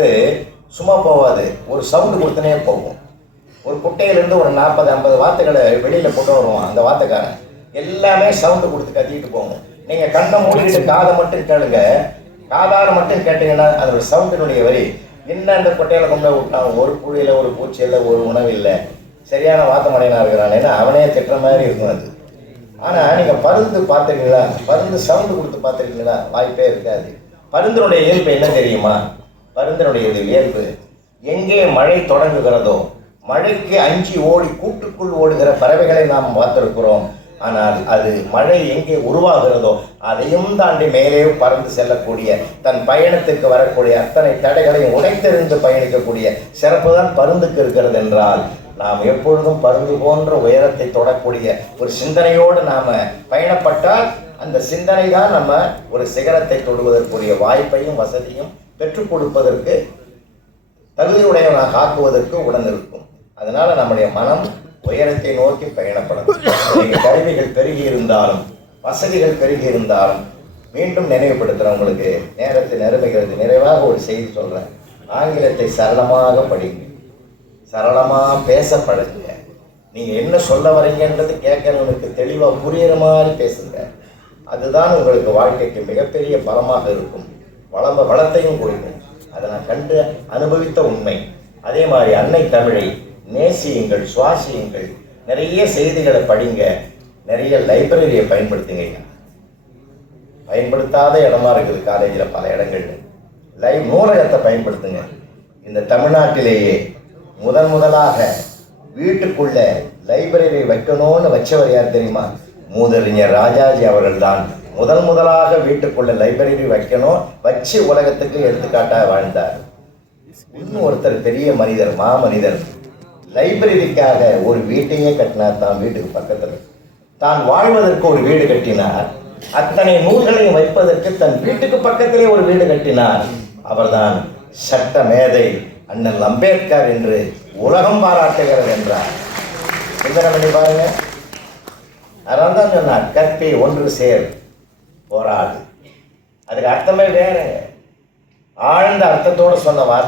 காற்று சும்மா போகாது, ஒரு சவுண்டு கொடுத்தனே போகும். ஒரு குட்டையிலேருந்து ஒரு 40-50 வார்த்தைகளை வெளியில் கொண்டு வருவான் அந்த வார்த்தைக்காரன். எல்லாமே சவுண்டு கொடுத்து கத்திக்கிட்டு போகும். நீங்கள் கண்ணை மூடிட்டு காதை மட்டும் கேளுங்க, காதால் மட்டும் கேட்டீங்கன்னா அதோட சவுண்டினுடைய வரி என்ன. அந்த கொட்டையில் கொண்டு விட்டான், ஒரு புழியில் ஒரு பூச்சி இல்லை, ஒரு உணவு இல்லை, சரியான வார்த்தை மடையனாக இருக்கிறானேன்னா அவனே திட்டுற மாதிரி இருக்கும் அது. ஆனால் நீங்கள் பருந்து பார்த்துருக்கீங்களா? பருந்து சவுண்டு கொடுத்து பார்த்துருக்கீங்களா? வாய்ப்பே இருக்காது. பருந்தினுடைய இயல்பு என்ன தெரியுமா? பருந்தினுடைய இயல்பு, எங்கே மழை தொடங்குகிறதோ மழைக்கு அஞ்சி ஓடி கூட்டுக்குள் ஓடுகிற பறவைகளை நாம் பார்த்திருக்கிறோம். ஆனால் அது மழை எங்கே உருவாகிறதோ அதையும் தாண்டி மேலே பறந்து செல்லக்கூடிய, தன் பயணத்துக்கு வரக்கூடிய அத்தனை தடைகளையும் உடைத்தெறிந்து பயணிக்கக்கூடிய சிறப்பு தான் பருந்துக்கு இருக்கிறது என்றால், நாம் எப்பொழுதும் பருந்து போன்ற உயரத்தை தொடக்கூடிய ஒரு சிந்தனையோடு நாம் பயணப்பட்டால் அந்த சிந்தனை தான் நம்ம ஒரு சிகரத்தை தொடுவதற்குரிய வாய்ப்பையும் வசதியும் பெற்றுக் கொடுப்பதற்கு, தகுதியுடையவனாக ஆக்குவதற்கு உடன் இருக்கும். அதனால் நம்முடைய மனம் உயரத்தை நோக்கி பயணப்படும். கருவிகள் பெருகி இருந்தாலும் வசதிகள் பெருகி இருந்தாலும், மீண்டும் நினைவுபடுத்துகிறவங்களுக்கு நேரத்தை நெருங்குகிறது. நிறைவாக ஒரு செய்தி சொல்கிறேன். ஆங்கிலத்தை சரளமாக படிங்க, சரளமாக பேச பழகுங்க. நீங்கள் என்ன சொல்ல வரீங்கன்றது கேட்கறவனுக்கு தெளிவாக புரிகிற மாதிரி பேசுங்க. அதுதான் உங்களுக்கு வாழ்க்கைக்கு மிகப்பெரிய பலமாக இருக்கும், வளத்தையும் கொடுக்கும். அதை நான் கண்டு அனுபவித்த உண்மை. அதே மாதிரி அன்னை தமிழை நேசியுங்கள், சுவாசியுங்கள், நிறைய செய்திகளை படிங்க, நிறைய லைப்ரரியை பயன்படுத்துங்க. பயன்படுத்தாத இடமா இருக்குது காலேஜில் பல இடங்கள்ல. நூலகத்தை பயன்படுத்துங்க. இந்த தமிழ்நாட்டிலேயே முதலாக வீட்டுக்குள்ள லைப்ரரி வைக்கணும்னு வச்சவர் யார் தெரியுமா? மூதறிஞர் ராஜாஜி அவர்கள் தான் முதலாக வீட்டுக்குள்ள லைப்ரரி வைக்கணும் வச்சு உலகத்துக்கு எடுத்துக்காட்டாக வாழ்ந்தார். இன்னும் ஒருத்தர் பெரிய மனிதர், மாமனிதர், லைப்ரரிக்காக ஒரு வீட்டையே கட்டினார். தான் வீட்டுக்கு பக்கத்தில் தான் வாழ்வதற்கு ஒரு வீடு கட்டினார். அத்தனை நூல்களையும் வைப்பதற்கு தன் வீட்டுக்கு பக்கத்திலே ஒரு வீடு கட்டினார். அவர்தான் சட்ட மேதை அண்ணல் அம்பேத்கர் என்று உலகம் பாராட்டுகிறது என்றார். சிந்தனை பண்ணி பாருங்க. அதனால தான் சொன்னார், கற்பி ஒன்று சேர் போராடு. அதுக்கு அர்த்தமே வேற, ஆழ்ந்த அர்த்தத்தோடு சொன்ன வார்த்தை.